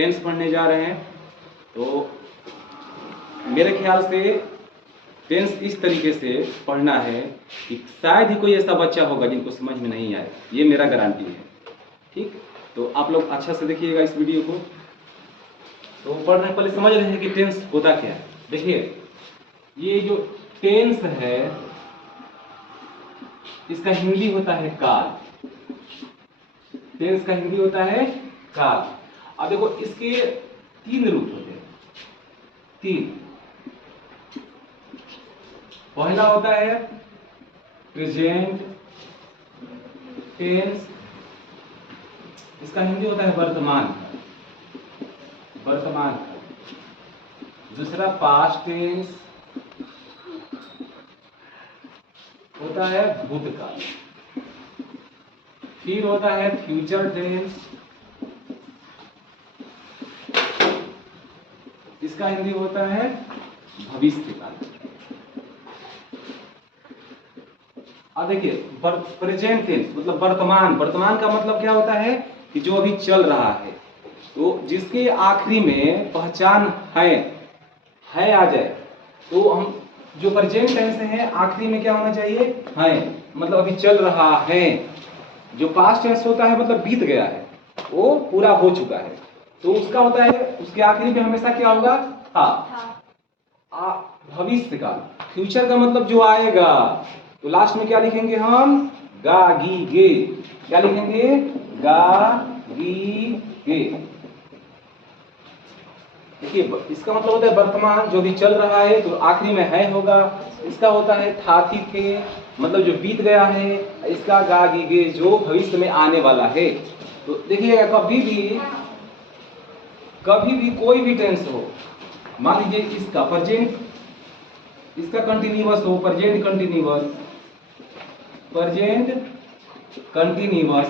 Tense पढ़ने जा रहे हैं। तो मेरे ख्याल से टेंस इस तरीके से पढ़ना है कि शायद ही कोई ऐसा बच्चा होगा जिनको समझ में नहीं आए, ये मेरा गारंटी है। ठीक, तो आप लोग अच्छा से देखिएगा इस वीडियो को। तो पढ़ने पहले समझ रहे हैं कि टेंस होता क्या है। देखिए, ये जो टेंस है इसका हिंदी होता है काल। टेंस का हिंदी होता है काल। अब देखो, इसके 3 रूप होते हैं। 3। पहला होता है प्रेजेंट टेंस, इसका हिंदी होता है वर्तमान। वर्तमान। दूसरा पास्ट टेंस होता है भूतकाल। फिर होता है फ्यूचर टेंस, इसका हिंदी होता है भविष्यकाल। अब देखिए, प्रेजेंट टेंस मतलब वर्तमान। वर्तमान का मतलब क्या होता है कि जो अभी चल रहा है, तो जिसके आखिरी में पहचान है आ जाए, तो हम जो प्रेजेंट टेंस है आखिरी में क्या होना चाहिए, है, मतलब अभी चल रहा है। जो पास्ट टेंस होता है मतलब बीत गया है, वो पूरा हो चुका है, तो उसका होता है उसके आखिरी में हमेशा क्या होगा, भविष्य काल। फ्यूचर का मतलब जो आएगा, तो लास्ट में क्या लिखेंगे हम, गा गी गे। क्या लिखेंगे, गा गी गे। देखिए, इसका मतलब होता है वर्तमान, जो भी चल रहा है, तो आखिरी में है होगा। इसका होता है था थी थे, मतलब जो बीत गया है। इसका गा गी गे, जो भविष्य में आने वाला है। तो देखिएगा, कभी भी कोई भी टेंस हो, मान लीजिए इसका प्रेजेंट, इसका कंटिन्यूअस हो, प्रेजेंट कंटिन्यूअस,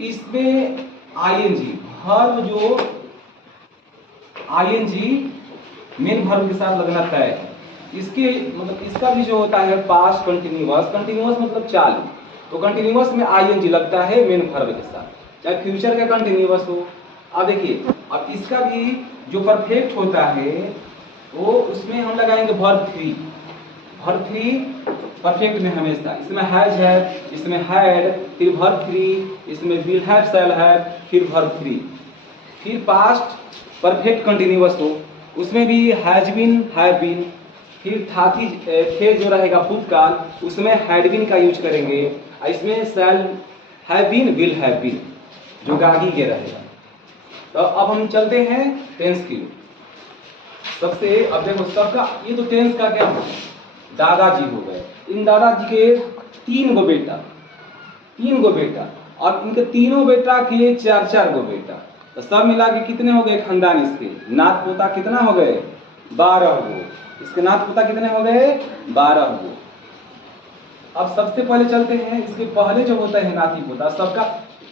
इसमें आईएनजी वर्ब, जो आईएनजी मेन वर्ब के साथ लगना तय है। इसके मतलब इसका भी जो होता है पास्ट कंटिन्यूअस मतलब चालू, तो कंटिन्यूअस में आईएनजी लगता है मेन वर्ब के साथ, चाहे फ्यूचर का कंटिन्यूअस हो। अब देखिए, अब इसका भी जो परफेक्ट होता है, वो उसमें हम लगाएंगे वर्ब 3। वर्ब 3 परफेक्ट में हमेशा, इसमें हैज है, इसमें हैड, फिर वर्ब 3, इसमें विल हैव, शैल हैव, फिर वर्ब 3। फिर पास्ट परफेक्ट कंटिन्यूअस हो, उसमें भी हैज बीन, हैव बीन, फिर था थी थे जो रहेगा भूतकाल, उसमें हैड बीन का यूज करेंगे। इसमें shall have been, will have been, जो गागी के रहेगा। तो अब हम चलते हैं टेंस की। सबसे अब देखो, सबका ये तो टेंस का क्या हो, दादाजी हो गए। इन दादाजी के 3 गो बेटा, और इनके तीनों बेटा के 4 गो बेटा, तो सब मिला के कितने हो गए खानदान इसके, नात पोता कितना हो गए, 12 गो। इसके नात पोता कितने हो गए, 12 गो। अब सबसे पहले चलते हैं, इसके पहले जो होता है नाती पोता, सबका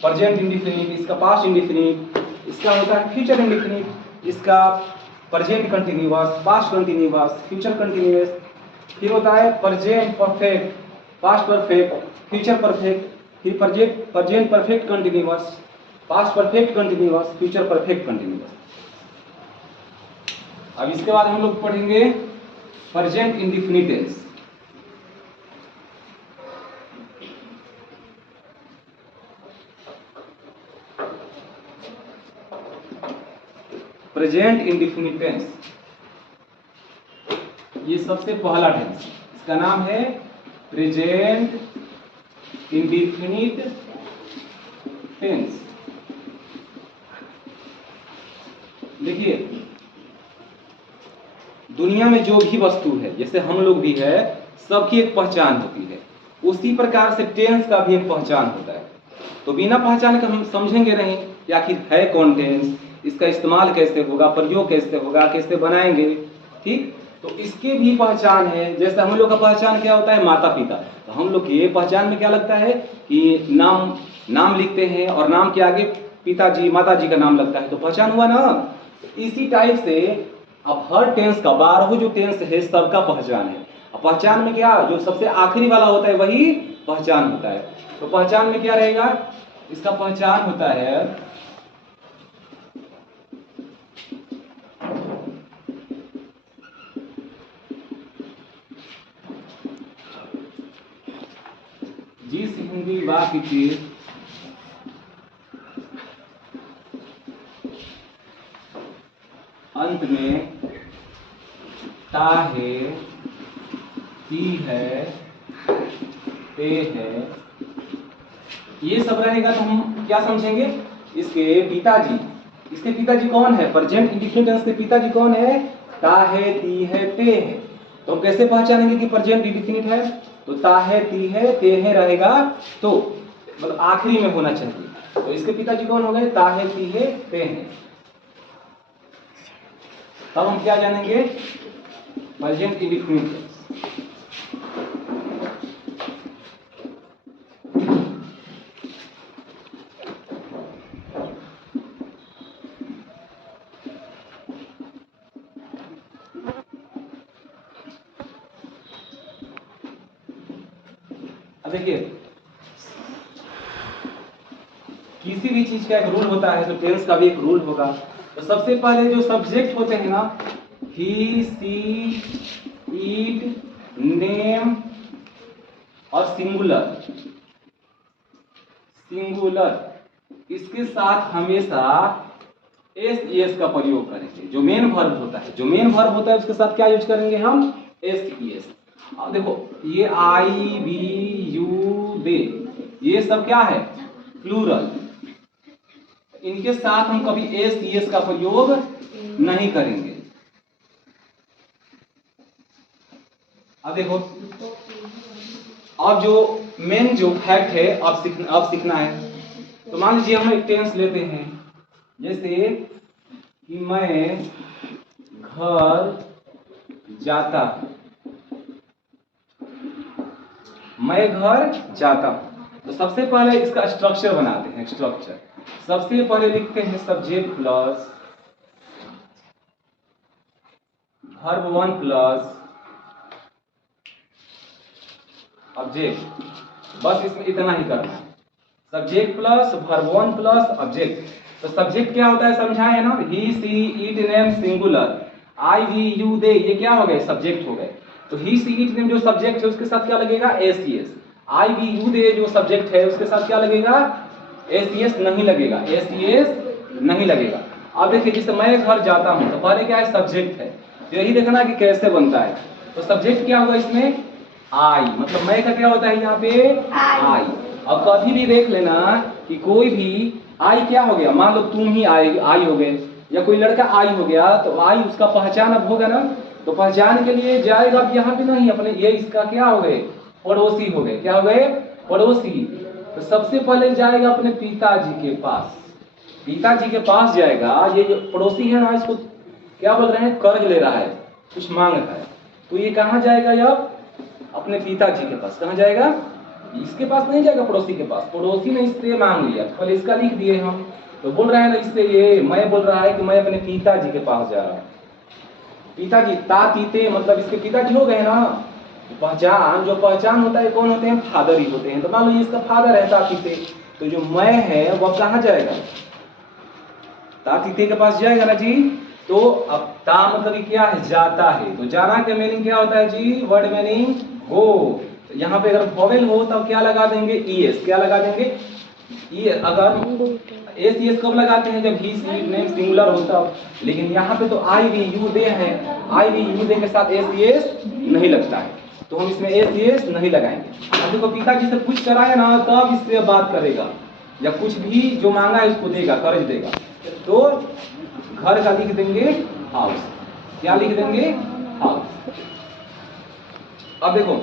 प्रेजेंट इंडेफिनिट, इसका पास्ट इंडेफिनिट, इसका होता है फ्यूचर इंडेफिनिट, इसका present continuous, past continuous, future continuous, फिर होता है present perfect, past perfect, future perfect, फिर present perfect continuous, past perfect continuous, future perfect continuous. अब इसके बाद हम लोग पढ़ेंगे present indefinite tense. Present indefinite tense, ये सबसे पहला टेंस, इसका नाम है प्रेजेंट इंडेफिनिट टेंस। देखिए, दुनिया में जो भी वस्तु है, जैसे हम लोग भी है, सबकी एक पहचान होती है, उसी प्रकार से टेंस का भी एक पहचान होता है। तो बिना पहचान का हम समझेंगे नहीं कि आखिर है कौन टेंस, इसका इस्तेमाल कैसे होगा, प्रयोग कैसे होगा, कैसे बनाएंगे। ठीक, तो इसके भी पहचान है। जैसे हम लोग का पहचान क्या होता है, माता पिता, तो हम लोग की पहचान में क्या लगता है कि नाम लिखते हैं, और नाम के आगे पिताजी माताजी का नाम लगता है, तो पहचान हुआ ना। इसी टाइप से अब हर टेंस का 12 जो टेंस है सबका पहचान है। अब पहचान में क्या, जो सबसे आखिरी वाला होता है वही पहचान होता है। तो पहचान में क्या रहेगा, इसका पहचान होता है विवाहित अंत में ता है, ती है, ते है, ये सब रहेगा तो हम क्या समझेंगे? इसके पिताजी, इसके पिताजी कौन है? प्रेजेंट इंडिफिनिट टेंस के पिताजी कौन है? ता है, ती है, ते है। तो हम कैसे पहचानेंगे कि प्रेजेंट इंडिफिनिट है? तो ता है, ती है, ते है रहेगा तो मतलब आखिरी में होना चाहिए। तो इसके पिताजी कौन हो गए? ता है, ती है, ते है। तब हम क्या जानेंगे? Present indefinite tense. अब देखिए, किसी भी चीज का एक रूल होता है, तो टेंस का भी एक रूल होगा। तो सबसे पहले जो सब्जेक्ट होते हैं ना, ही, सी, इट, नेम और सिंगुलर, इसके साथ हमेशा एस एस का प्रयोग करेंगे। जो मेन वर्ब होता है, उसके साथ क्या यूज करेंगे हम? S S. अब देखो, ये आई, वी, यू, दे, ये सब क्या है? प्लूरल। इनके साथ हम कभी एस एस का प्रयोग नहीं करेंगे। अब देखो, अब जो मेन जो फैक्ट है अब सीखना है। तो मान लीजिए हम एक टेंस लेते हैं, जैसे कि मैं घर जाता हूं, मैं घर जाता हूं। तो सबसे पहले इसका स्ट्रक्चर बनाते हैं। स्ट्रक्चर सबसे पहले लिखते हैं subject plus verb 1 plus object. बस इसमें इतना ही करना है, subject plus verb 1 plus object. तो सब्जेक्ट क्या होता है समझाए ना? He, she, it, name, singular. I, we, you, they, ये क्या हो गए? सब्जेक्ट हो गए। तो ही, सी, इट, नेम जो सब्जेक्ट है उसके साथ क्या लगेगा? S S. I, we, you, they जो सब्जेक्ट है उसके साथ क्या लगेगा? एस एस नहीं लगेगा, एस एस नहीं लगेगा। अब देखिए, जैसे मैं घर जाता हूं, तो पहले क्या है? सब्जेक्ट है। तो यही देखना कि कैसे बनता है। तो सब्जेक्ट क्या होगा इसमें? आई, मतलब मैं का क्या होता है यहाँ पे? आई। अब कभी भी देख लेना कि कोई भी आई क्या हो गया, मान लो तुम ही आई हो गए, या कोई लड़का आई हो गया, तो आई उसका पहचान अब होगा ना। तो पहचान के लिए जाएगा अब यहाँ पे नहीं, अपने ये इसका क्या हो गए? पड़ोसी हो गए। क्या हो गए? पड़ोसी। तो सबसे पहले जाएगा अपने पिताजी के पास, पिताजी के पास जाएगा। ये जो पड़ोसी है ना, इसको क्या बोल रहे हैं? कर्ज ले रहा है, कुछ मांग रहा है। तो ये कहाँ जाएगा? अब अपने पिताजी के पास। कहाँ जाएगा? इसके पास नहीं जाएगा, पड़ोसी के पास। पड़ोसी ने इससे मांग लिया, पहले इसका लिख दिए हम, तो बोल रहा है ना इससे, ये मैं बोल रहा है कि मैं अपने पिताजी के पास जा रहा हूँ। पिताजी, ता, पीते, मतलब इसके पिताजी हो गए ना। पहचान, जो पहचान होता है कौन होते हैं? फादर ही होते हैं। तो मान लो इसका फादर है ता, पीते, तो जो मैं है वह कहाँ जाएगा? ता, पीते के पास जाएगा ना जी। तो अब ता मतलब क्या है? जाता है। तो जाना का मीनिंग क्या होता है जी? वर्ड मीनिंग गो। तो यहाँ पे अगर वॉवेल हो तब क्या लगा देंगे? ईएस। क्या लगा देंगे? ई। अगर एस एस कब लगाते हैं? जब ही, सी, नेम सिंगुलर होता। लेकिन यहाँ पे तो आई, वी, यू, दे है। आई, वी, यू, दे के साथ एस एस नहीं लगता है, तो हम इसमें एस एस नहीं लगाएंगे। अब देखो, पिताजी से कुछ कराए ना तब इससे बात करेगा, या कुछ भी जो मांगा है उसको देगा, कर्ज देगा। तो घर का लिख देंगे हाउस। क्या लिख देंगे? हाउस। अब देखो,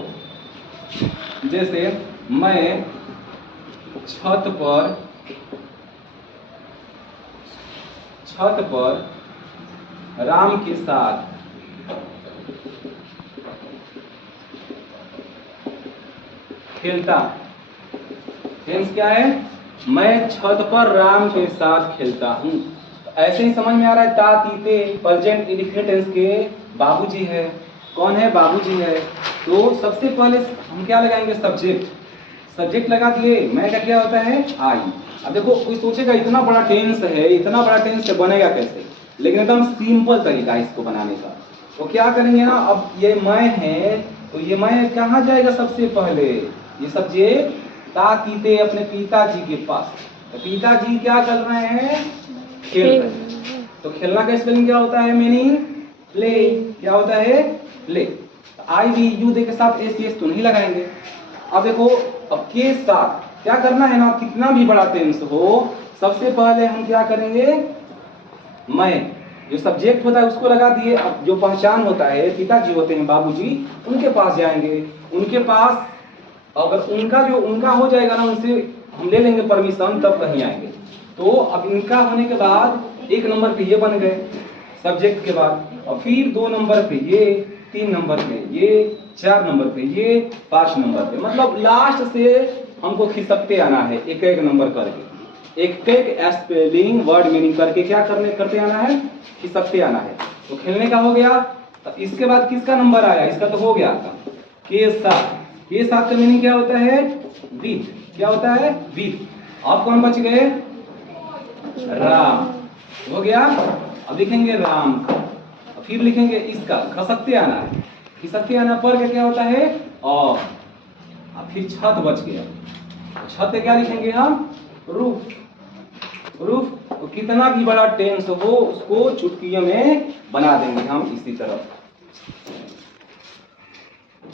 जैसे मैं छत पर राम के साथ खेलता। टेंस क्या है? मैं छत पर राम के साथ खेलता हूं। ऐसे ही समझ में आ रहा है। ता, तीते प्रेजेंट इंडिफिनिट टेंस के बाबूजी है। कौन है? बाबूजी है। तो सबसे पहले हम क्या लगाएंगे? सब्जेक्ट। सब्जेक्ट लगा दिए, मैं का क्या होता है? आई। अब देखो, कोई सोचेगा इतना बड़ा टेंस है, इतना बड़ा टेंस से बनेगा कैसे? लेकिन एकदम सिंपल तरीका है इसको बनाने का। तो क्या करेंगे ना, अब ये मैं है, तो ये मैं कहाँ जाएगा? सबसे पहले ये सब्जेक्ट ताकीते अपने पिताजी के पास। तो पिताजी क्या कर रहे हैं? खेल रहे हैं। तो खेलना का स्पेलिंग क्या होता है? Meaning play. क्या होता है? Play. I we you they के साथ एस एस तो नहीं लगाएंगे। अब देखो, अब के साथ क्या करना है ना, कितना भी बड़ा टेंस हो, सबसे पहले हम क्या करेंगे? मैं, जो सब्जेक्ट होता है उसको लगा दिए। अब जो पहचान होता है, पिताजी होते हैं बाबूजी, उनके पास जाएंगे। उनके पास अगर उनका हो जाएगा ना, उनसे हम ले लेंगे परमिशन, तब कहीं आएंगे। तो अब इनका होने के बाद 1 नंबर पे ये बन गए सब्जेक्ट के बाद, और फिर 2 नंबर पे ये, 3 नंबर पे ये, 4 नंबर पे ये, 5 नंबर पे, मतलब लास्ट से हमको खिसकते आना है एक एक नंबर करके, एक एक स्पेलिंग वर्ड मीनिंग करके क्या करते आना है? खिसकते आना है। तो खेलने का हो गया। तो इसके बाद किसका नंबर आया? इसका तो हो गया आपका के साथ। के साथ का मीनिंग क्या होता है? विथ। क्या होता है? विथ। आप कौन बच गए? राम। हो गया। अब लिखेंगे राम का, फिर लिखेंगे इसका, खसकते आना है। खिसकते आना पर क्या होता है? और फिर छत बच गया। छत पे क्या लिखेंगे हम? रूफ। रूफ। तो कितना भी बड़ा टेंस हो उसको चुटकियों में बना देंगे हम इसी तरह।